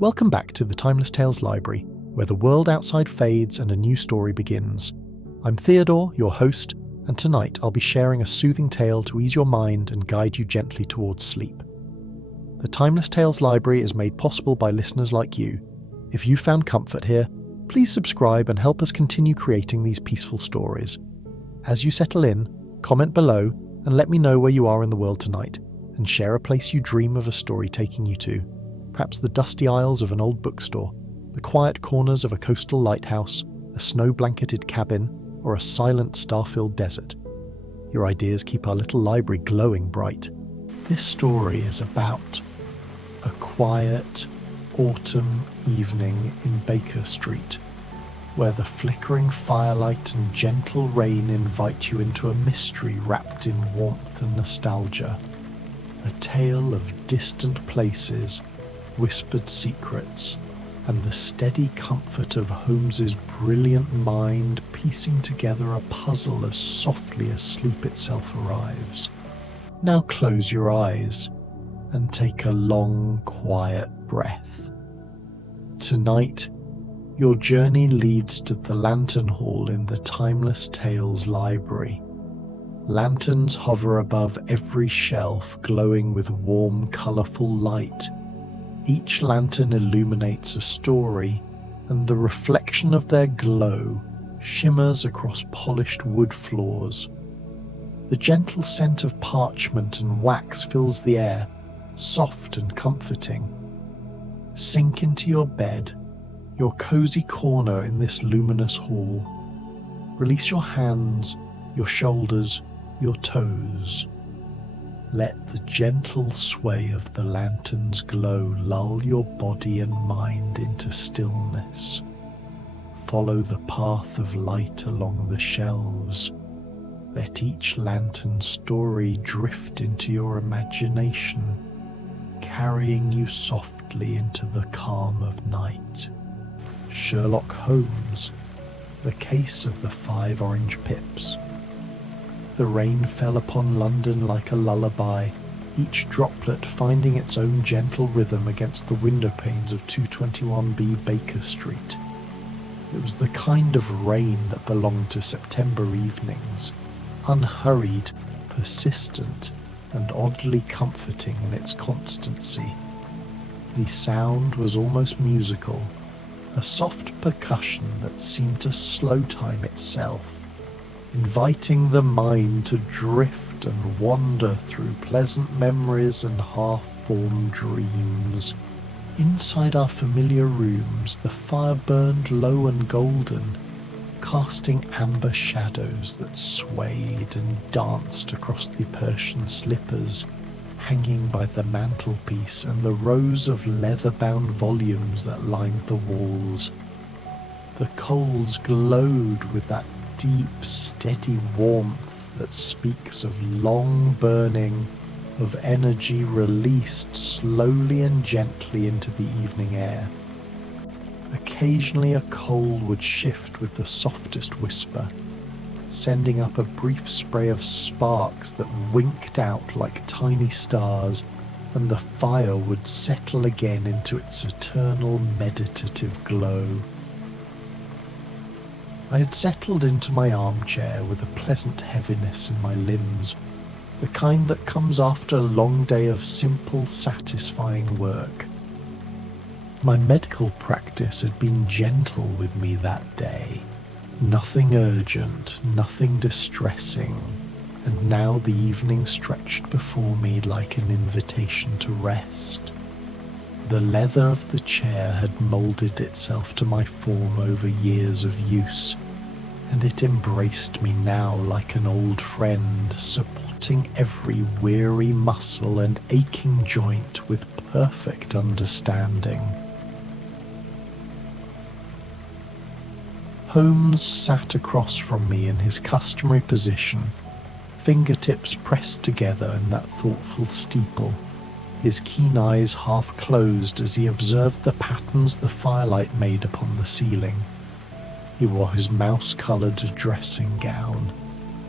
Welcome back to the Timeless Tales Library, where the world outside fades and a new story begins. I'm Theodore, your host, and tonight I'll be sharing a soothing tale to ease your mind and guide you gently towards sleep. The Timeless Tales Library is made possible by listeners like you. If you found comfort here, please subscribe and help us continue creating these peaceful stories. As you settle in, comment below and let me know where you are in the world tonight, and share a place you dream of a story taking you to. Perhaps the dusty aisles of an old bookstore, the quiet corners of a coastal lighthouse, a snow-blanketed cabin, or a silent star-filled desert. Your ideas keep our little library glowing bright. This story is about a quiet autumn evening in Baker Street, where the flickering firelight and gentle rain invite you into a mystery wrapped in warmth and nostalgia. A tale of distant places, whispered secrets, and the steady comfort of Holmes's brilliant mind piecing together a puzzle as softly as sleep itself arrives. Now close your eyes and take a long, quiet breath. Tonight, your journey leads to the Lantern Hall in the Timeless Tales Library. Lanterns hover above every shelf, glowing with warm, colourful light. Each lantern illuminates a story, and the reflection of their glow shimmers across polished wood floors. The gentle scent of parchment and wax fills the air, soft and comforting. Sink into your bed, your cozy corner in this luminous hall. Release your hands, your shoulders, your toes. Let the gentle sway of the lantern's glow lull your body and mind into stillness. Follow the path of light along the shelves. Let each lantern's story drift into your imagination, carrying you softly into the calm of night. Sherlock Holmes, The Case of the 5 Orange Pips. The rain fell upon London like a lullaby, each droplet finding its own gentle rhythm against the window panes of 221B Baker Street. It was the kind of rain that belonged to September evenings, unhurried, persistent, and oddly comforting in its constancy. The sound was almost musical, a soft percussion that seemed to slow time itself, inviting the mind to drift and wander through pleasant memories and half-formed dreams. Inside our familiar rooms, the fire burned low and golden, casting amber shadows that swayed and danced across the Persian slippers hanging by the mantelpiece and the rows of leather-bound volumes that lined the walls. The coals glowed with that deep, steady warmth that speaks of long burning, of energy released slowly and gently into the evening air. Occasionally a coal would shift with the softest whisper, sending up a brief spray of sparks that winked out like tiny stars, and the fire would settle again into its eternal meditative glow. I had settled into my armchair with a pleasant heaviness in my limbs, the kind that comes after a long day of simple, satisfying work. My medical practice had been gentle with me that day. Nothing urgent, nothing distressing, and now the evening stretched before me like an invitation to rest. The leather of the chair had moulded itself to my form over years of use, and it embraced me now like an old friend, supporting every weary muscle and aching joint with perfect understanding. Holmes sat across from me in his customary position, fingertips pressed together in that thoughtful steeple, his keen eyes half closed as he observed the patterns the firelight made upon the ceiling. He wore his mouse-coloured dressing gown,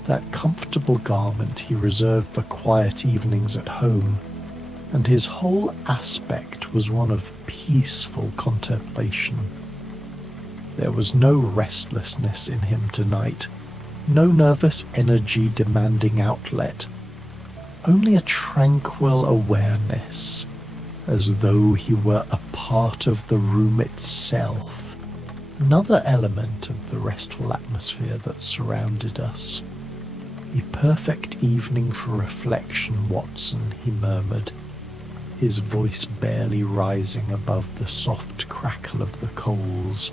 that comfortable garment he reserved for quiet evenings at home, and his whole aspect was one of peaceful contemplation. There was no restlessness in him tonight, no nervous energy demanding outlet, only a tranquil awareness, as though he were a part of the room itself, another element of the restful atmosphere that surrounded us. "A perfect evening for reflection, Watson," he murmured, his voice barely rising above the soft crackle of the coals.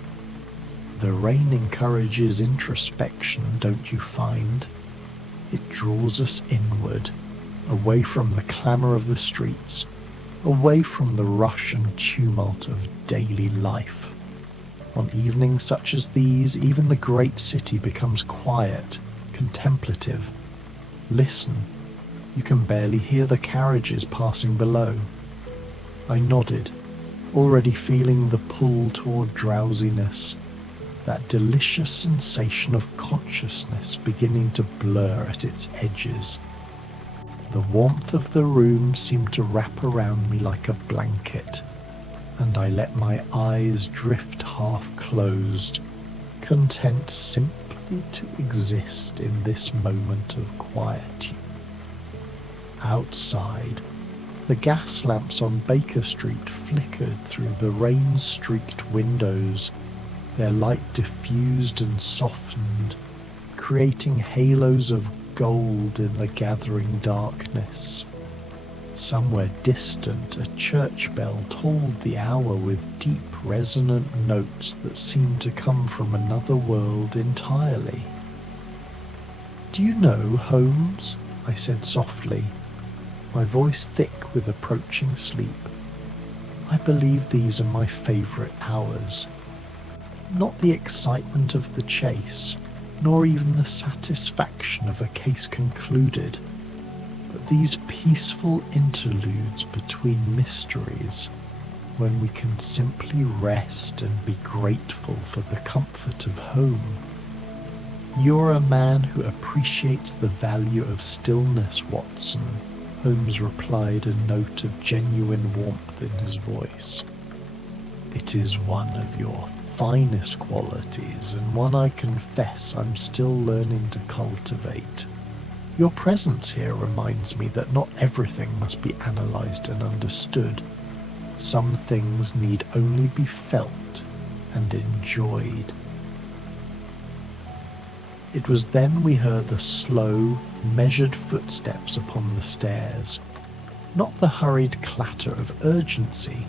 "The rain encourages introspection, don't you find? It draws us inward, away from the clamour of the streets, away from the rush and tumult of daily life. On evenings such as these, even the great city becomes quiet, contemplative. Listen, you can barely hear the carriages passing below." I nodded, already feeling the pull toward drowsiness, that delicious sensation of consciousness beginning to blur at its edges. The warmth of the room seemed to wrap around me like a blanket, and I let my eyes drift half closed, content simply to exist in this moment of quietude. Outside, the gas lamps on Baker Street flickered through the rain-streaked windows, their light diffused and softened, creating halos of gold in the gathering darkness. Somewhere distant, a church bell tolled the hour with deep, resonant notes that seemed to come from another world entirely. "Do you know, Holmes?" I said softly, my voice thick with approaching sleep. "I believe these are my favourite hours. Not the excitement of the chase, nor even the satisfaction of a case concluded, but these peaceful interludes between mysteries, when we can simply rest and be grateful for the comfort of home. You're a man who appreciates the value of stillness, Watson," Holmes replied, a note of genuine warmth in his voice. "It is one of your finest qualities, and one I confess I'm still learning to cultivate. Your presence here reminds me that not everything must be analysed and understood. Some things need only be felt and enjoyed." It was then we heard the slow, measured footsteps upon the stairs, not the hurried clatter of urgency,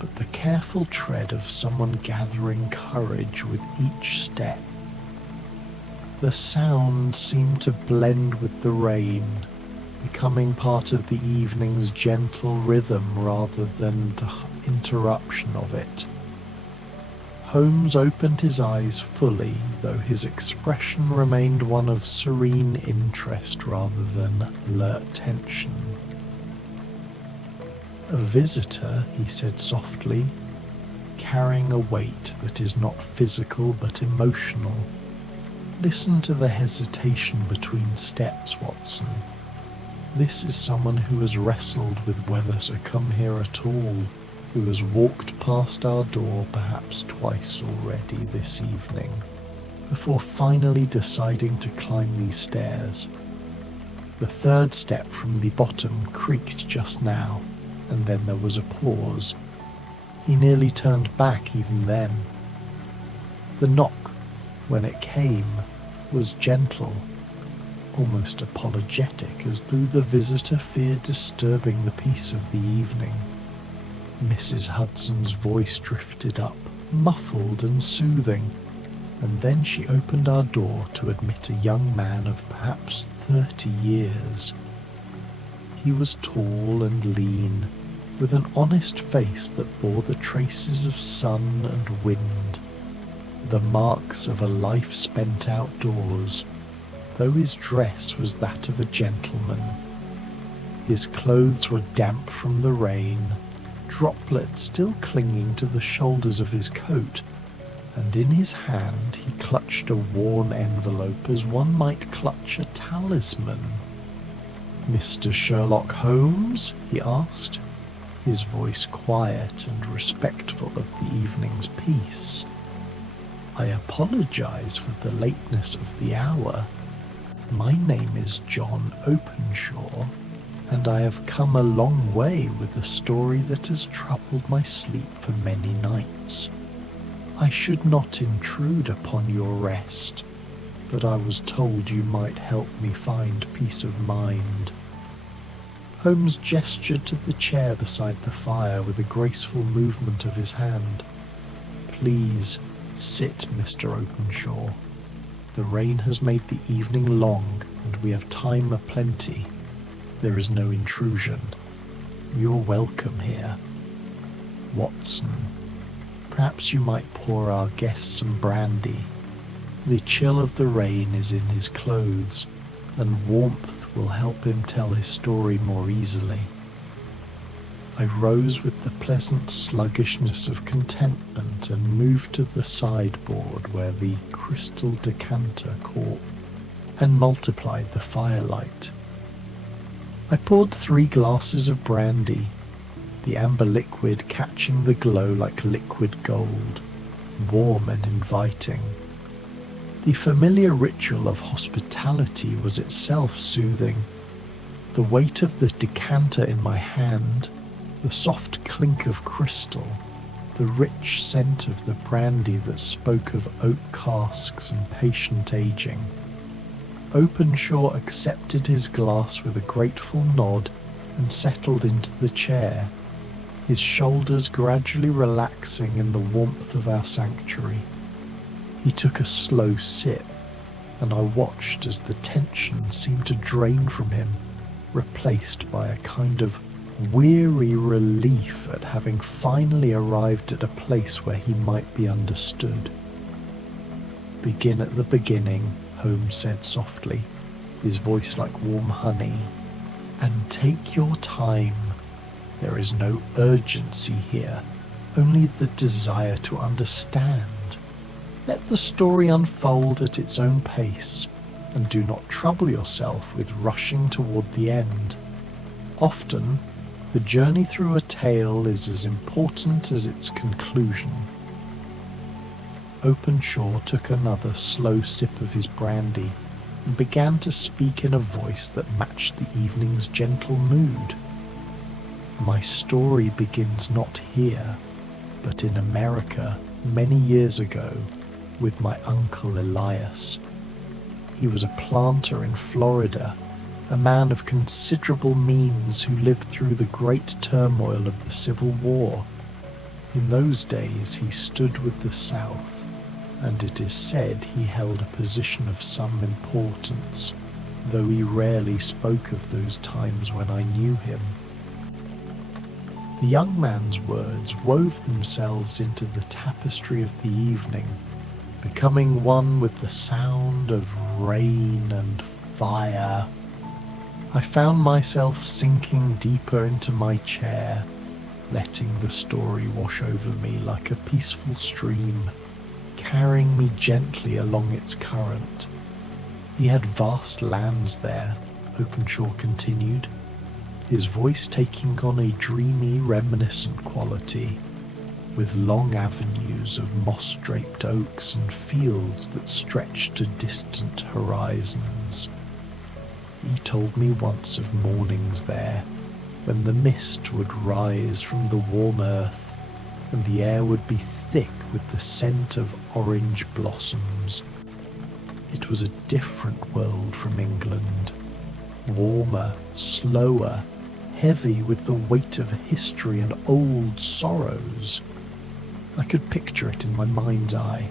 but the careful tread of someone gathering courage with each step. The sound seemed to blend with the rain, becoming part of the evening's gentle rhythm rather than the interruption of it. Holmes opened his eyes fully, though his expression remained one of serene interest rather than alert tension. "A visitor," he said softly, "carrying a weight that is not physical but emotional. Listen to the hesitation between steps, Watson. This is someone who has wrestled with whether to come here at all, who has walked past our door perhaps twice already this evening, before finally deciding to climb these stairs. The third step from the bottom creaked just now, and then there was a pause. He nearly turned back even then. The knock, when it came, was gentle, almost apologetic, as though the visitor feared disturbing the peace of the evening. Mrs. Hudson's voice drifted up, muffled and soothing, and then she opened our door to admit a young man of perhaps 30 years. He was tall and lean, with an honest face that bore the traces of sun and wind, the marks of a life spent outdoors, though his dress was that of a gentleman. His clothes were damp from the rain, droplets still clinging to the shoulders of his coat, and in his hand he clutched a worn envelope as one might clutch a talisman. "Mr. Sherlock Holmes?" he asked, his voice quiet and respectful of the evening's peace. "I apologize for the lateness of the hour. My name is John Openshaw, and I have come a long way with a story that has troubled my sleep for many nights. I should not intrude upon your rest, but I was told you might help me find peace of mind." Holmes gestured to the chair beside the fire with a graceful movement of his hand. "Please sit, Mr. Openshaw. The rain has made the evening long, and we have time aplenty. There is no intrusion. You're welcome here. Watson, perhaps you might pour our guest some brandy. The chill of the rain is in his clothes, and warmth will help him tell his story more easily." I rose with the pleasant sluggishness of contentment and moved to the sideboard where the crystal decanter caught and multiplied the firelight. I poured 3 glasses of brandy, the amber liquid catching the glow like liquid gold, warm and inviting. The familiar ritual of hospitality was itself soothing. The weight of the decanter in my hand, the soft clink of crystal, the rich scent of the brandy that spoke of oak casks and patient aging. Openshaw accepted his glass with a grateful nod and settled into the chair, his shoulders gradually relaxing in the warmth of our sanctuary. He took a slow sip, and I watched as the tension seemed to drain from him, replaced by a kind of weary relief at having finally arrived at a place where he might be understood. "Begin at the beginning," Holmes said softly, his voice like warm honey, "and take your time. There is no urgency here, only the desire to understand. Let the story unfold at its own pace, and do not trouble yourself with rushing toward the end. Often, the journey through a tale is as important as its conclusion." Openshaw took another slow sip of his brandy and began to speak in a voice that matched the evening's gentle mood. "My story begins not here, but in America many years ago with my uncle Elias. He was a planter in Florida, a man of considerable means who lived through the great turmoil of the Civil War. In those days he stood with the South, and it is said he held a position of some importance, though he rarely spoke of those times when I knew him." The young man's words wove themselves into the tapestry of the evening, becoming one with the sound of rain and fire. I found myself sinking deeper into my chair, letting the story wash over me like a peaceful stream, carrying me gently along its current. "He had vast lands there," Openshaw continued, his voice taking on a dreamy, reminiscent quality, with long avenues of moss-draped oaks and fields that stretched to distant horizons. He told me once of mornings there, when the mist would rise from the warm earth, and the air would be thick with the scent of orange blossoms. It was a different world from England, warmer, slower, heavy with the weight of history and old sorrows. I could picture it in my mind's eye,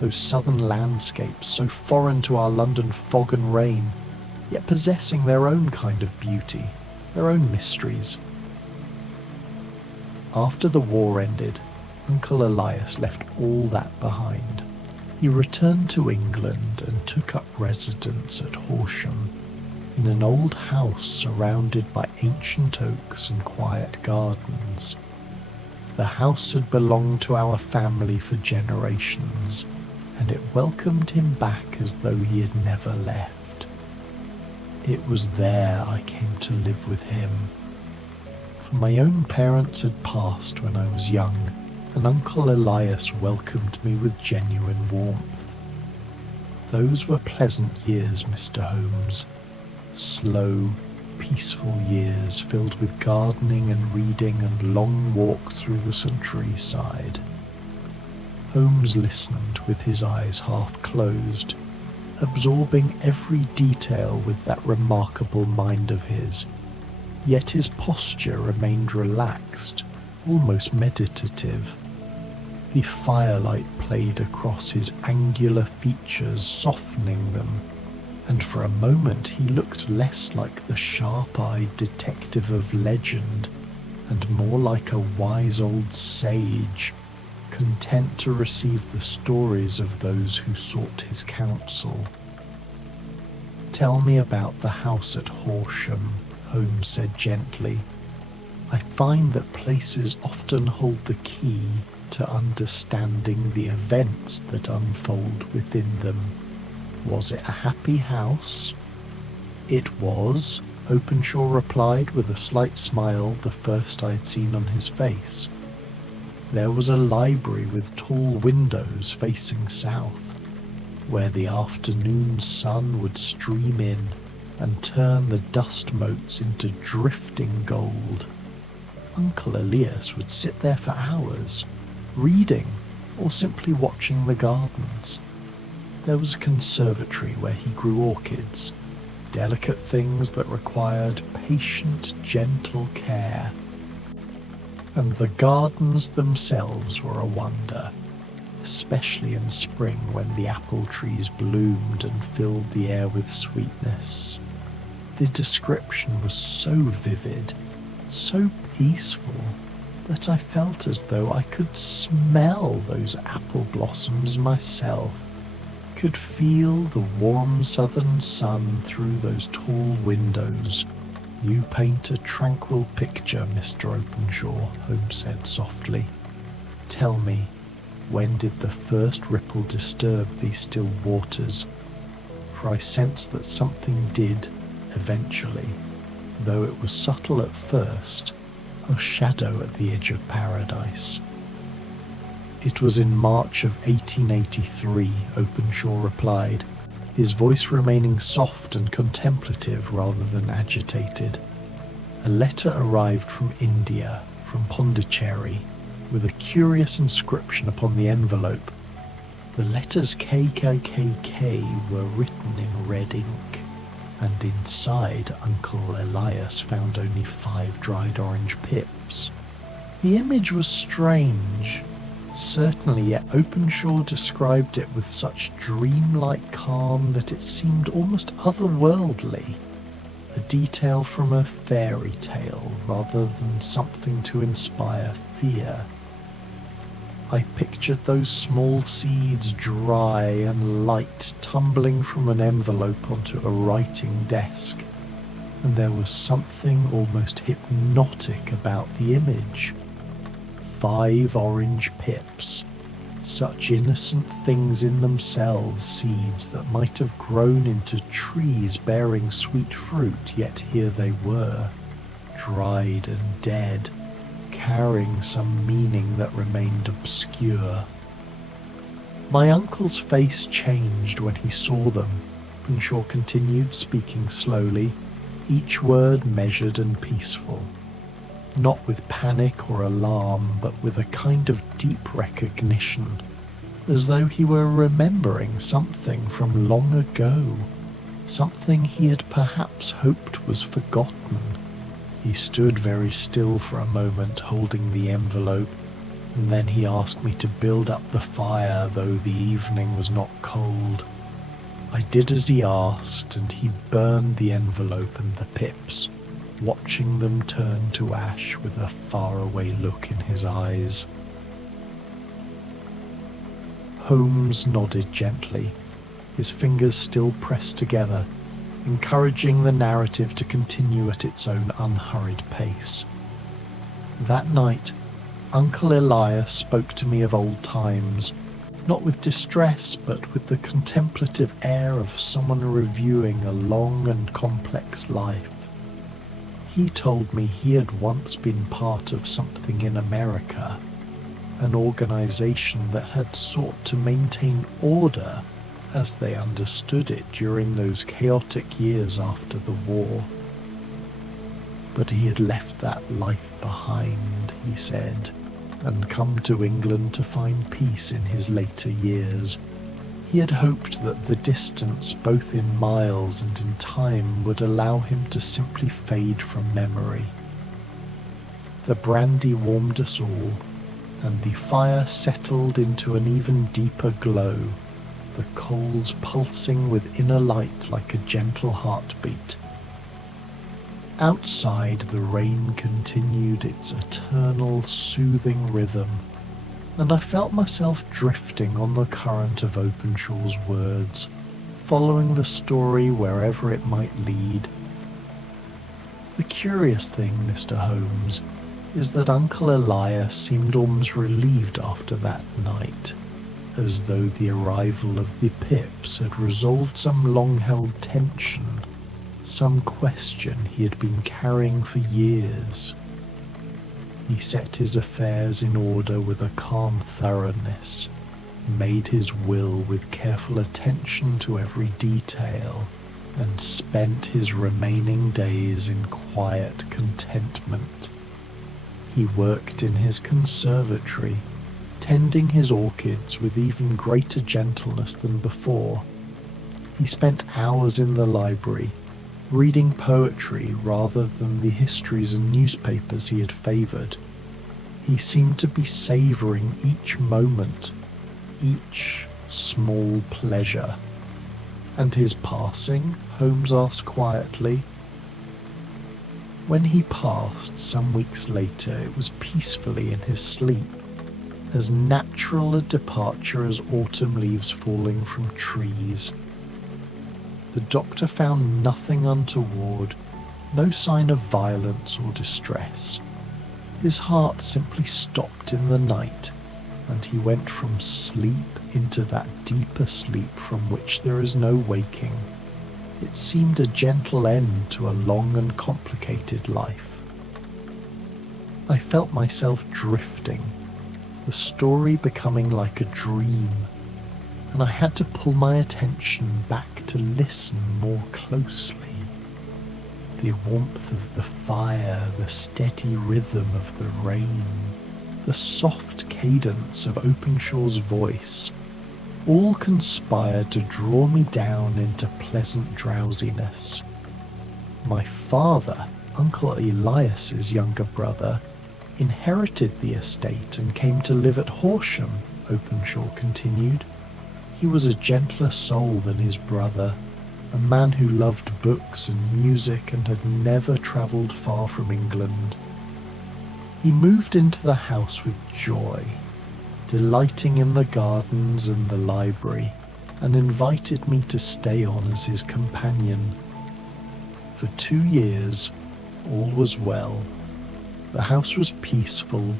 those southern landscapes so foreign to our London fog and rain, yet possessing their own kind of beauty, their own mysteries. After the war ended, Uncle Elias left all that behind. He returned to England and took up residence at Horsham, in an old house surrounded by ancient oaks and quiet gardens. The house had belonged to our family for generations, and it welcomed him back as though he had never left. It was there I came to live with him. For my own parents had passed when I was young, and Uncle Elias welcomed me with genuine warmth. Those were pleasant years, Mr. Holmes. Slow, peaceful years filled with gardening and reading and long walks through the countryside. Holmes listened with his eyes half closed, absorbing every detail with that remarkable mind of his, yet his posture remained relaxed, almost meditative. The firelight played across his angular features, softening them, and for a moment he looked less like the sharp-eyed detective of legend and more like a wise old sage, content to receive the stories of those who sought his counsel. "Tell me about the house at Horsham," Holmes said gently. "I find that places often hold the key to understanding the events that unfold within them. Was it a happy house?" "It was," Openshaw replied with a slight smile, the first I had seen on his face. "There was a library with tall windows facing south, where the afternoon sun would stream in and turn the dust motes into drifting gold. Uncle Elias would sit there for hours, reading or simply watching the gardens. There was a conservatory where he grew orchids, delicate things that required patient, gentle care. And the gardens themselves were a wonder, especially in spring when the apple trees bloomed and filled the air with sweetness. The description was so vivid, so peaceful, that I felt as though I could smell those apple blossoms myself, could feel the warm southern sun through those tall windows. "You paint a tranquil picture, Mr. Openshaw," Holmes said softly. "Tell me, when did the first ripple disturb these still waters? For I sensed that something did, eventually, though it was subtle at first, a shadow at the edge of paradise." "It was in March of 1883, Openshaw replied, his voice remaining soft and contemplative rather than agitated. "A letter arrived from India, from Pondicherry, with a curious inscription upon the envelope. The letters KKKK were written in red ink, and inside Uncle Elias found only 5 dried orange pips. The image was strange, certainly, yet Openshaw described it with such dreamlike calm that it seemed almost otherworldly, a detail from a fairy tale rather than something to inspire fear. I pictured those small seeds, dry and light, tumbling from an envelope onto a writing desk, and there was something almost hypnotic about the image. 5 orange pips, such innocent things in themselves, seeds that might have grown into trees bearing sweet fruit, yet here they were, dried and dead, carrying some meaning that remained obscure. My uncle's face changed when he saw them, Openshaw continued, speaking slowly, each word measured and peaceful. Not with panic or alarm, but with a kind of deep recognition, as though he were remembering something from long ago, something he had perhaps hoped was forgotten. He stood very still for a moment, holding the envelope, and then he asked me to build up the fire, though the evening was not cold. I did as he asked, and he burned the envelope and the pips, watching them turn to ash with a faraway look in his eyes. Holmes nodded gently, his fingers still pressed together, encouraging the narrative to continue at its own unhurried pace. That night, Uncle Elias spoke to me of old times, not with distress, but with the contemplative air of someone reviewing a long and complex life. He told me he had once been part of something in America, an organization that had sought to maintain order as they understood it during those chaotic years after the war. But he had left that life behind, he said, and come to England to find peace in his later years. He had hoped that the distance, both in miles and in time, would allow him to simply fade from memory. The brandy warmed us all, and the fire settled into an even deeper glow, the coals pulsing with inner light like a gentle heartbeat. Outside, the rain continued its eternal, soothing rhythm, and I felt myself drifting on the current of Openshaw's words, following the story wherever it might lead. The curious thing, Mr. Holmes, is that Uncle Elias seemed almost relieved after that night, as though the arrival of the Pips had resolved some long-held tension, some question he had been carrying for years. He set his affairs in order with a calm thoroughness, made his will with careful attention to every detail, and spent his remaining days in quiet contentment. He worked in his conservatory, tending his orchids with even greater gentleness than before. He spent hours in the library, reading poetry rather than the histories and newspapers he had favoured. He seemed to be savouring each moment, each small pleasure. And his passing? Holmes asked quietly. When he passed some weeks later, it was peacefully in his sleep, as natural a departure as autumn leaves falling from trees. The doctor found nothing untoward, no sign of violence or distress. His heart simply stopped in the night, and he went from sleep into that deeper sleep from which there is no waking. It seemed a gentle end to a long and complicated life. I felt myself drifting, the story becoming like a dream, and I had to pull my attention back to listen more closely. The warmth of the fire, the steady rhythm of the rain, the soft cadence of Openshaw's voice, all conspired to draw me down into pleasant drowsiness. My father, Uncle Elias's younger brother, inherited the estate and came to live at Horsham, Openshaw continued. He was a gentler soul than his brother, a man who loved books and music and had never travelled far from England. He moved into the house with joy, delighting in the gardens and the library, and invited me to stay on as his companion. For 2 years, all was well. The house was peaceful,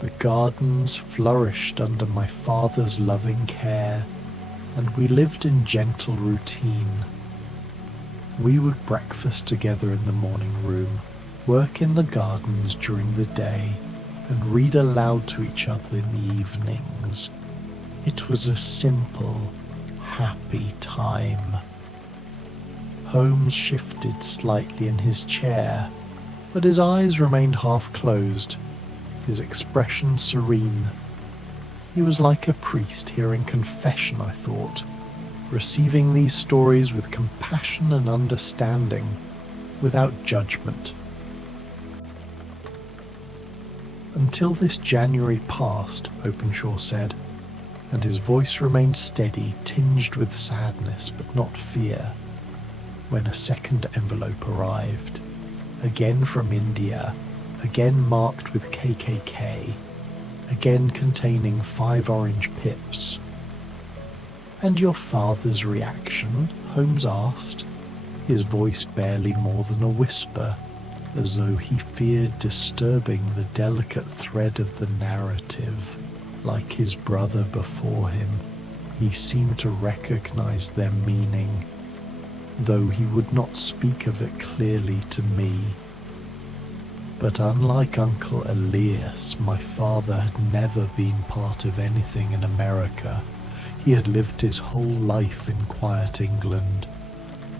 the gardens flourished under my father's loving care, and we lived in gentle routine. We would breakfast together in the morning room, work in the gardens during the day, and read aloud to each other in the evenings. It was a simple, happy time. Holmes shifted slightly in his chair, but his eyes remained half closed, his expression serene. He was like a priest hearing confession, I thought, receiving these stories with compassion and understanding, without judgment. Until this January passed, Openshaw said, and his voice remained steady, tinged with sadness but not fear, when a second envelope arrived, again from India, again marked with KKK, again containing 5 orange pips. "And your father's reaction?" Holmes asked, his voice barely more than a whisper, as though he feared disturbing the delicate thread of the narrative. Like his brother before him, he seemed to recognize their meaning, though he would not speak of it clearly to me. But unlike Uncle Elias, my father had never been part of anything in America. He had lived his whole life in quiet England,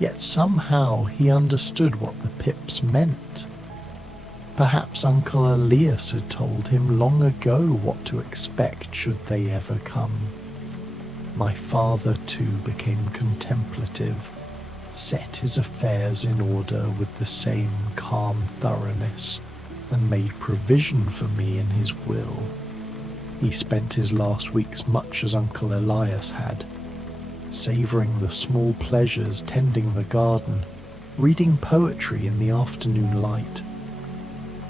yet somehow he understood what the pips meant. Perhaps Uncle Elias had told him long ago what to expect should they ever come. My father too became contemplative, set his affairs in order with the same calm thoroughness, and made provision for me in his will. He spent his last weeks much as Uncle Elias had, savouring the small pleasures, tending the garden, reading poetry in the afternoon light.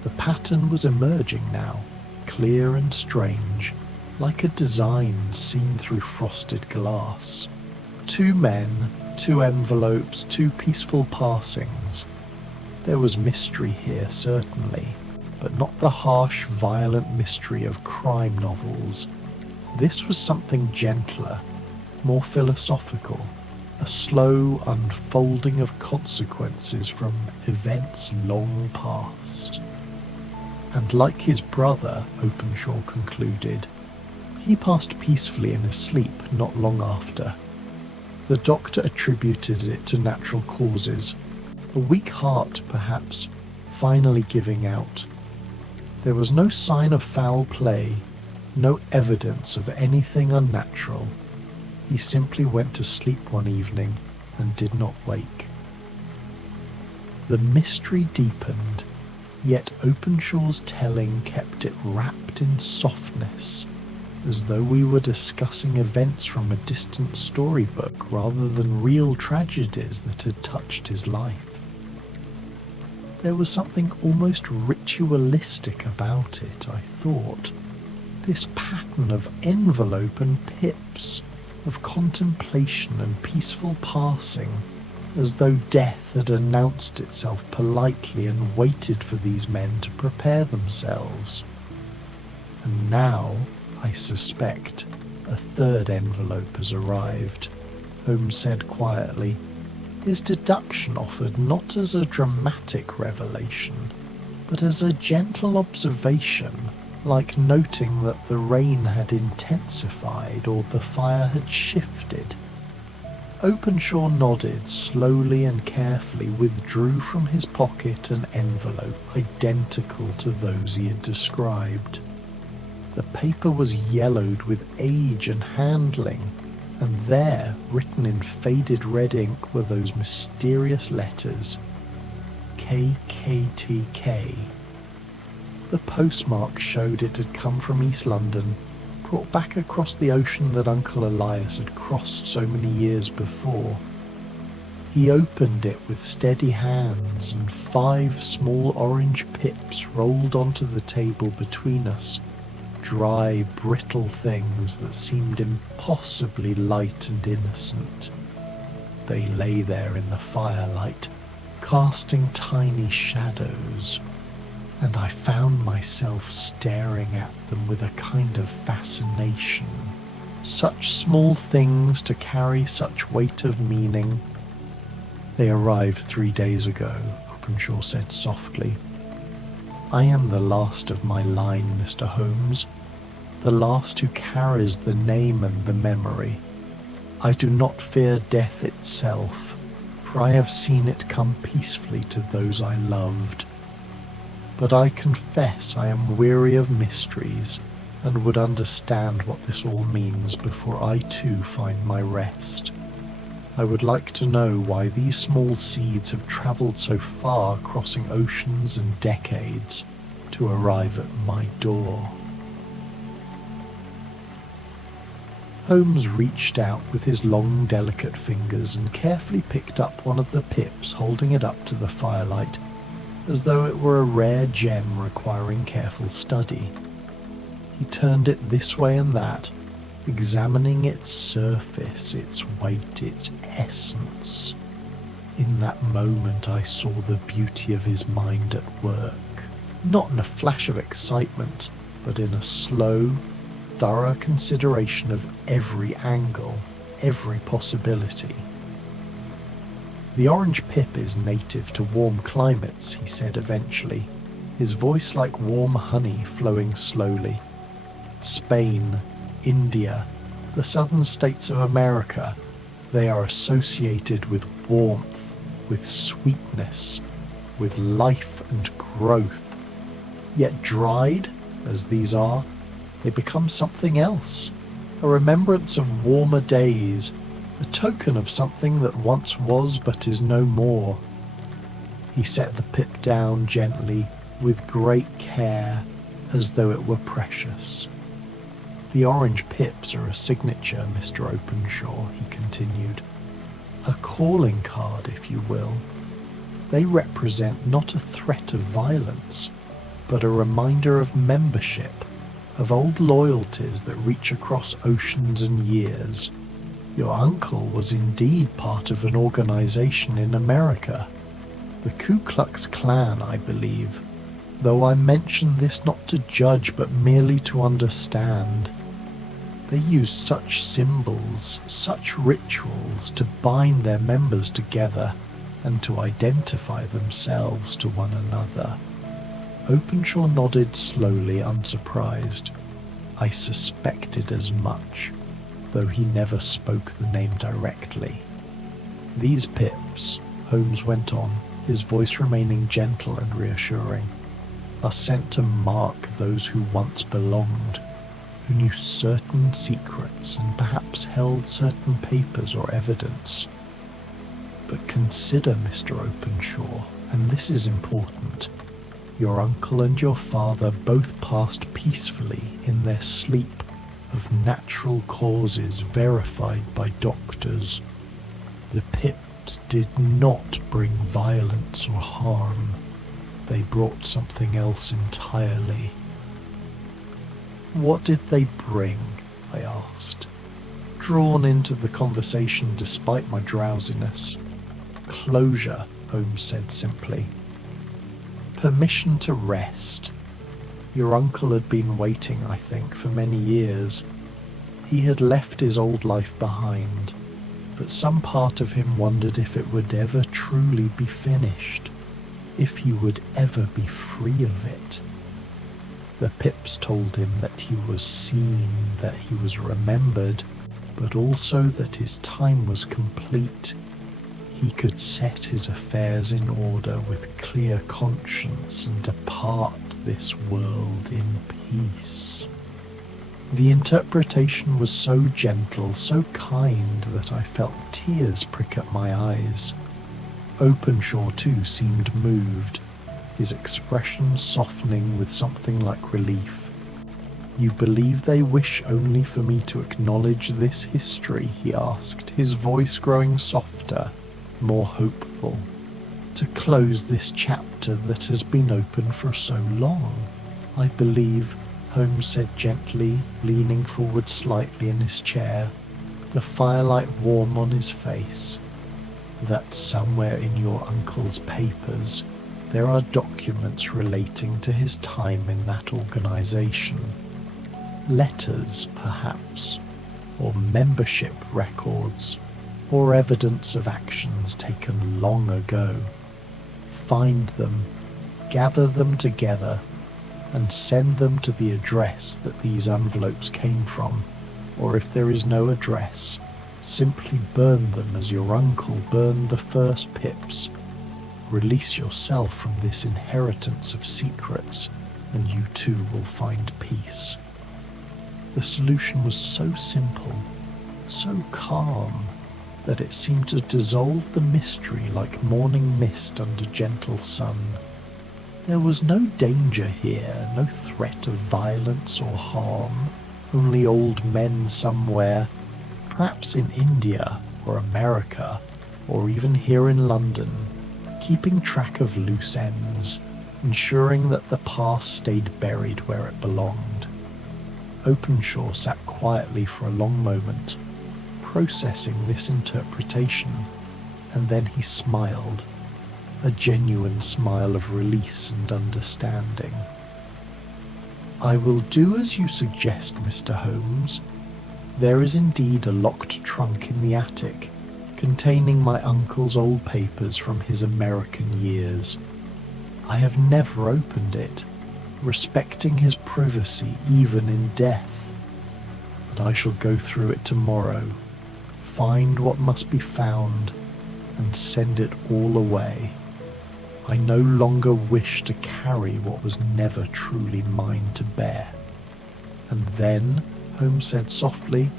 The pattern was emerging now, clear and strange, like a design seen through frosted glass. 2 men, 2 envelopes, 2 peaceful passings. There was mystery here, certainly, but not the harsh, violent mystery of crime novels. This was something gentler, more philosophical, a slow unfolding of consequences from events long past. And like his brother, Openshaw concluded, he passed peacefully in his sleep not long after. The doctor attributed it to natural causes, a weak heart perhaps, finally giving out. There was no sign of foul play, no evidence of anything unnatural. He simply went to sleep one evening and did not wake. The mystery deepened, yet Openshaw's telling kept it wrapped in softness, as though we were discussing events from a distant storybook rather than real tragedies that had touched his life. There was something almost ritualistic about it, I thought. This pattern of envelope and pips, of contemplation and peaceful passing, as though death had announced itself politely and waited for these men to prepare themselves. And now, I suspect, a 3rd envelope has arrived, Holmes said quietly, his deduction offered not as a dramatic revelation, but as a gentle observation, like noting that the rain had intensified or the fire had shifted. Openshaw nodded, slowly and carefully withdrew from his pocket an envelope identical to those he had described. The paper was yellowed with age and handling, and there, written in faded red ink, were those mysterious letters, KKTK. The postmark showed it had come from East London, brought back across the ocean that Uncle Elias had crossed so many years before. He opened it with steady hands, and 5 small orange pips rolled onto the table between us, dry, brittle things that seemed impossibly light and innocent. They lay there in the firelight, casting tiny shadows, and I found myself staring at them with a kind of fascination. Such small things to carry such weight of meaning. They arrived 3 days ago, Openshaw said softly. I am the last of my line, Mr. Holmes, the last who carries the name and the memory. I do not fear death itself, for I have seen it come peacefully to those I loved. But I confess I am weary of mysteries, and would understand what this all means before I too find my rest. I would like to know why these small seeds have travelled so far, crossing oceans and decades, to arrive at my door. Holmes reached out with his long, delicate fingers and carefully picked up one of the pips, holding it up to the firelight, as though it were a rare gem requiring careful study. He turned it this way and that, examining its surface, its weight, its essence. In that moment I saw the beauty of his mind at work, not in a flash of excitement, but in a slow, thorough consideration of every angle, every possibility. The orange pip is native to warm climates, he said eventually, his voice like warm honey flowing slowly. Spain, India, the southern states of America, they are associated with warmth, with sweetness, with life and growth. Yet dried, as these are, they become something else, a remembrance of warmer days, a token of something that once was but is no more. He set the pip down gently, with great care, as though it were precious. The orange pips are a signature, Mr. Openshaw, he continued. A calling card, if you will. They represent not a threat of violence, but a reminder of membership, of old loyalties that reach across oceans and years. Your uncle was indeed part of an organization in America, the Ku Klux Klan, I believe, though I mention this not to judge but merely to understand. They used such symbols, such rituals to bind their members together and to identify themselves to one another. Openshaw nodded slowly, unsurprised. I suspected as much, though he never spoke the name directly. These pips, Holmes went on, his voice remaining gentle and reassuring, are sent to mark those who once belonged, who knew certain secrets and perhaps held certain papers or evidence. But consider, Mr. Openshaw, and this is important, your uncle and your father both passed peacefully in their sleep of natural causes verified by doctors. The pips did not bring violence or harm. They brought something else entirely. What did they bring? I asked, drawn into the conversation despite my drowsiness. Closure, Holmes said simply. Permission to rest. Your uncle had been waiting, I think, for many years. He had left his old life behind, but some part of him wondered if it would ever truly be finished, if he would ever be free of it. The pips told him that he was seen, that he was remembered, but also that his time was complete. He could set his affairs in order with clear conscience and depart this world in peace. The interpretation was so gentle, so kind, that I felt tears prick at my eyes. Openshaw too seemed moved, his expression softening with something like relief. You believe they wish only for me to acknowledge this history? He asked, his voice growing softer, more hopeful. To close this chapter that has been open for so long? I believe, Holmes said gently, leaning forward slightly in his chair, the firelight warm on his face, that somewhere in your uncle's papers there are documents relating to his time in that organization. Letters, perhaps, or membership records, or evidence of actions taken long ago. Find them, gather them together, and send them to the address that these envelopes came from, or if there is no address, simply burn them as your uncle burned the first pips. Release yourself from this inheritance of secrets, and you too will find peace. The solution was so simple, so calm, that it seemed to dissolve the mystery like morning mist under gentle sun. There was no danger here, no threat of violence or harm, only old men somewhere, perhaps in India or America, or even here in London, keeping track of loose ends, ensuring that the past stayed buried where it belonged. Openshaw sat quietly for a long moment, processing this interpretation, and then he smiled, a genuine smile of release and understanding. "I will do as you suggest, Mr. Holmes. There is indeed a locked trunk in the attic, containing my uncle's old papers from his American years. I have never opened it, respecting his privacy even in death. But I shall go through it tomorrow, find what must be found, and send it all away. I no longer wish to carry what was never truly mine to bear." "And then," Holmes said softly,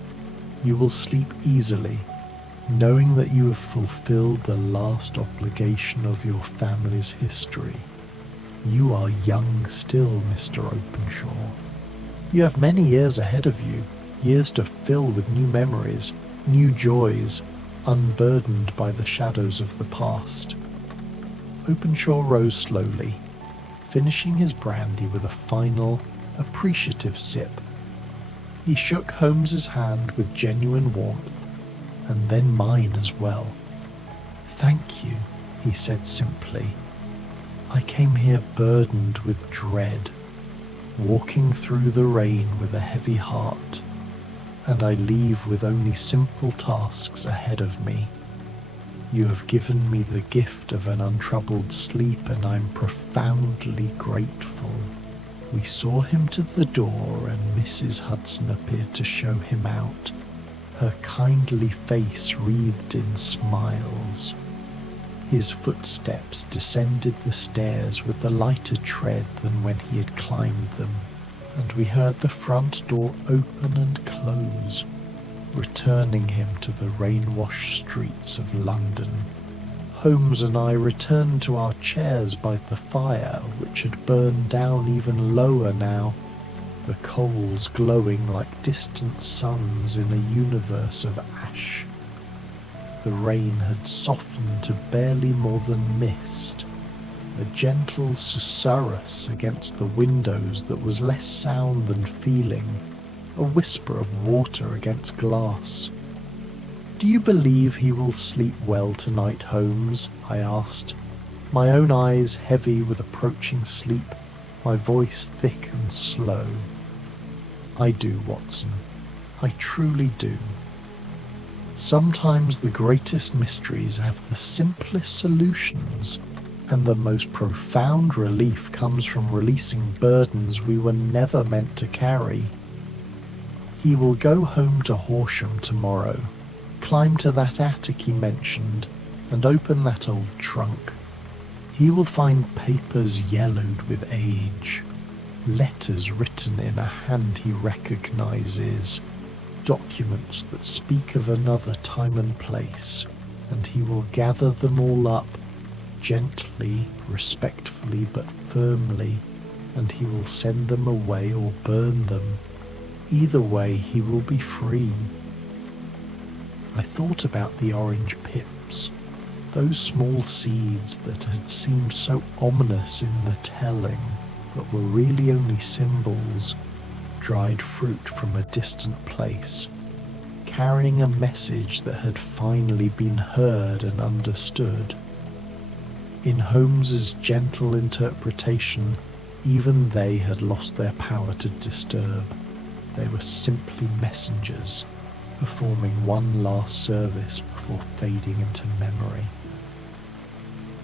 "you will sleep easily, knowing that you have fulfilled the last obligation of your family's history. You are young still, Mr. Openshaw. You have many years ahead of you, years to fill with new memories, new joys, unburdened by the shadows of the past." Openshaw rose slowly, finishing his brandy with a final, appreciative sip. He shook Holmes's hand with genuine warmth, and then mine as well. "Thank you," he said simply. "I came here burdened with dread, walking through the rain with a heavy heart, and I leave with only simple tasks ahead of me. You have given me the gift of an untroubled sleep, and I'm profoundly grateful." We saw him to the door, and Mrs. Hudson appeared to show him out, her kindly face wreathed in smiles. His footsteps descended the stairs with a lighter tread than when he had climbed them, and we heard the front door open and close, returning him to the rain-washed streets of London. Holmes and I returned to our chairs by the fire, which had burned down even lower now, the coals glowing like distant suns in a universe of ash. The rain had softened to barely more than mist, a gentle susurrus against the windows that was less sound than feeling, a whisper of water against glass. "Do you believe he will sleep well tonight, Holmes?" I asked, my own eyes heavy with approaching sleep, my voice thick and slow. "I do, Watson. I truly do. Sometimes the greatest mysteries have the simplest solutions, and the most profound relief comes from releasing burdens we were never meant to carry. He will go home to Horsham tomorrow, climb to that attic he mentioned, and open that old trunk. He will find papers yellowed with age, letters written in a hand he recognizes, documents that speak of another time and place, and he will gather them all up, gently, respectfully but firmly, and he will send them away or burn them. Either way, he will be free." I thought about the orange pips, those small seeds that had seemed so ominous in the telling, but were really only symbols, dried fruit from a distant place, carrying a message that had finally been heard and understood. In Holmes's gentle interpretation, even they had lost their power to disturb. They were simply messengers, performing one last service before fading into memory.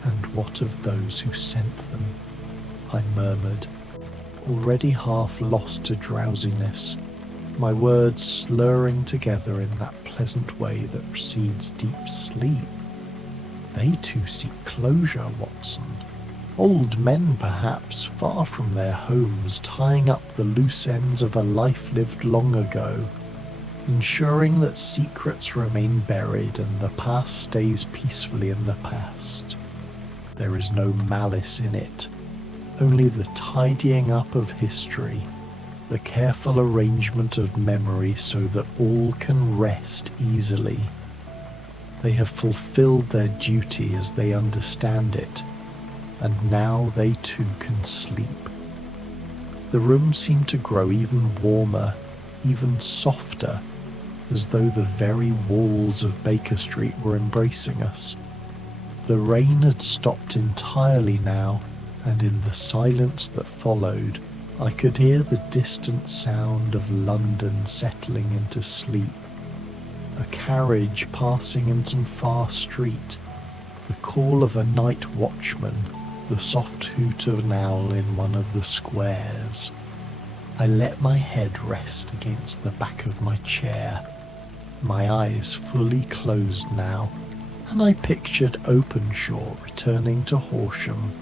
"And what of those who sent them?" I murmured, already half lost to drowsiness, my words slurring together in that pleasant way that precedes deep sleep. "They too seek closure, Watson. Old men, perhaps, far from their homes, tying up the loose ends of a life lived long ago, ensuring that secrets remain buried and the past stays peacefully in the past. There is no malice in it, only the tidying up of history, the careful arrangement of memory so that all can rest easily. They have fulfilled their duty as they understand it, and now they too can sleep." The room seemed to grow even warmer, even softer, as though the very walls of Baker Street were embracing us. The rain had stopped entirely now, and in the silence that followed, I could hear the distant sound of London settling into sleep, a carriage passing in some far street, the call of a night watchman, the soft hoot of an owl in one of the squares. I let my head rest against the back of my chair, my eyes fully closed now, and I pictured Openshaw returning to Horsham,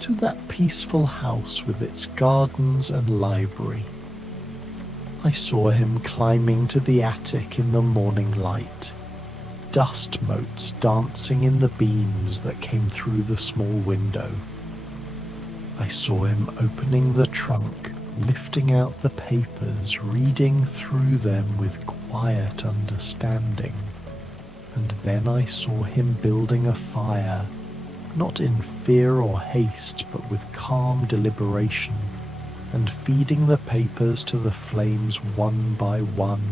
to that peaceful house with its gardens and library. I saw him climbing to the attic in the morning light, dust motes dancing in the beams that came through the small window. I saw him opening the trunk, lifting out the papers, reading through them with quiet understanding. And then I saw him building a fire, not in fear or haste, but with calm deliberation, and feeding the papers to the flames one by one,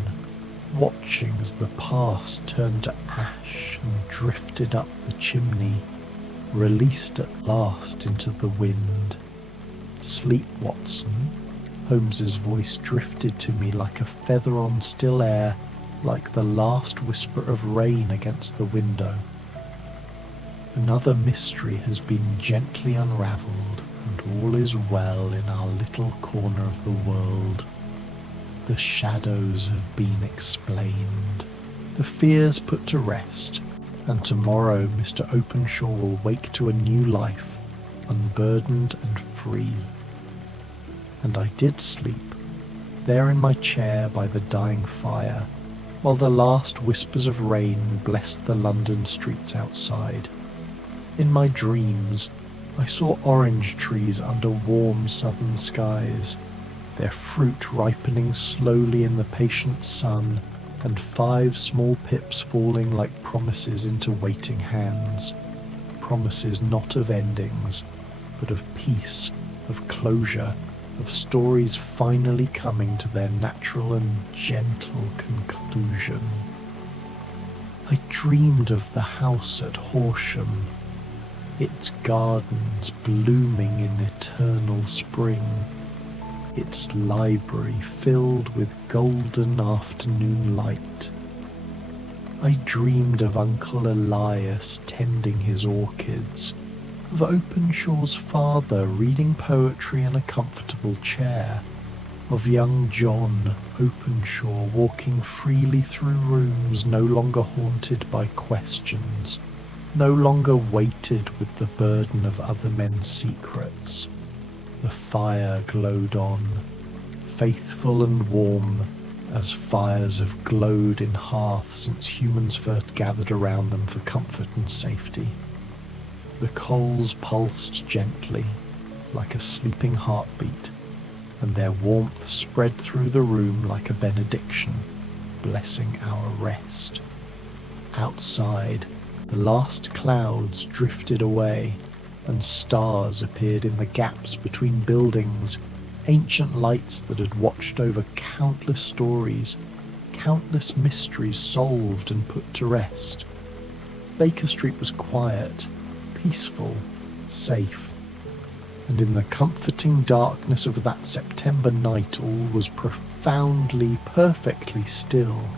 watching as the past turned to ash and drifted up the chimney, released at last into the wind. "Sleep, Watson." Holmes's voice drifted to me like a feather on still air, like the last whisper of rain against the window. Another mystery has been gently unravelled, and all is well in our little corner of the world. The shadows have been explained, the fears put to rest, and tomorrow Mr. Openshaw will wake to a new life, unburdened and free. And I did sleep, there in my chair by the dying fire, while the last whispers of rain blessed the London streets outside. In my dreams, I saw orange trees under warm southern skies, their fruit ripening slowly in the patient sun, and 5 small pips falling like promises into waiting hands. Promises not of endings, but of peace, of closure, of stories finally coming to their natural and gentle conclusion. I dreamed of the house at Horsham, its gardens blooming in eternal spring, its library filled with golden afternoon light. I dreamed of Uncle Elias tending his orchids, of Openshaw's father reading poetry in a comfortable chair, of young John Openshaw walking freely through rooms no longer haunted by questions, no longer weighted with the burden of other men's secrets. The fire glowed on, faithful and warm, as fires have glowed in hearths since humans first gathered around them for comfort and safety. The coals pulsed gently, like a sleeping heartbeat, and their warmth spread through the room like a benediction, blessing our rest. Outside, the last clouds drifted away, and stars appeared in the gaps between buildings, ancient lights that had watched over countless stories, countless mysteries solved and put to rest. Baker Street was quiet, peaceful, safe, and in the comforting darkness of that September night all was profoundly, perfectly still.